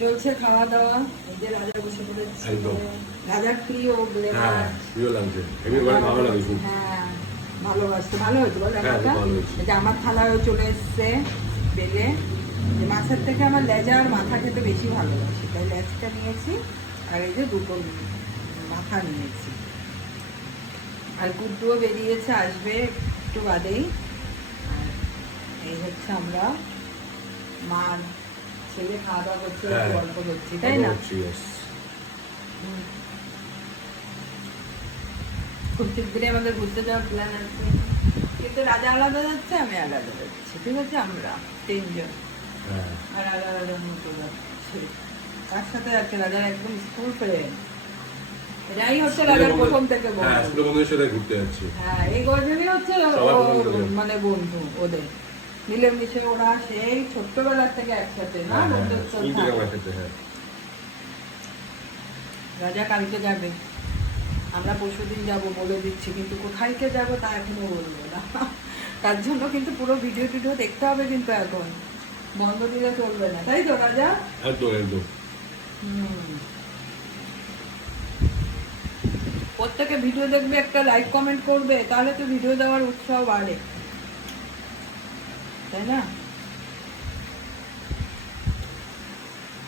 চলছে খাওয়া দাওয়া। এই যে রাজা বসে পড়েছে, একদম। রাজার প্রিয় হ্যাঁ প্রিয় লাগছে, এমনি মানে ভালো লাগে খুব। হ্যাঁ ভালোবাসতে ভালো হয়েছে বল হ্যাঁ রান্নাটা। ভালো হয়েছে। এই যে আমার থালায় চলে এসছে পেলে, যে মাছের থেকে আমার লেজা আর মাথা খেতে বেশি ভালোবাসি, তাই লেজটা নিয়েছি আর এই যে দুটো মাথা নিয়েছি। আর গুড্ডুও বেরিয়েছে, আসবে একটু বাদেই। আর এই হচ্ছে আমরা মা ছেলে খাওয়া দাওয়া করছে, একটু গল্প করছি, তাই না? খুব শীঘ্রই আমাদের ঘুরতে যাওয়ার প্ল্যান আছে, কিন্তু রাজা আলাদা যাচ্ছে, আমি আলাদা যাচ্ছি, ঠিক আছে? আমরা তিনজন আর আলাদা মতো যাচ্ছি। তার সাথে যাচ্ছে রাজার একদম স্কুল ফ্রেন্ড, এরাই হচ্ছে রাজার প্রথম থেকে ঘুরতে যাচ্ছি। হ্যাঁ এই কজনই হচ্ছে মানে বন্ধু ওদের, মিলেমিশে ওরা সেই ছোট্টবেলার থেকে একসাথে না বন্ধুত্ব থাকে। রাজা কালকে যাবে, আমরা পরশুদিন যাব বলে দিচ্ছি, কিন্তু কোথায় কে যাবো তা এখনো বলবো না। তার জন্য কিন্তু পুরো ভিডিও টিডিও দেখতে হবে, কিন্তু এখন বন্ধ দিলে চলবে না, তাই তো রাজা? একদম একদম। প্রত্যেকে ভিডিও দেখবে, একটা লাইক কমেন্ট করবে, তাহলে তো ভিডিও দেওয়ার উৎসাহ বাড়ে, তাই না?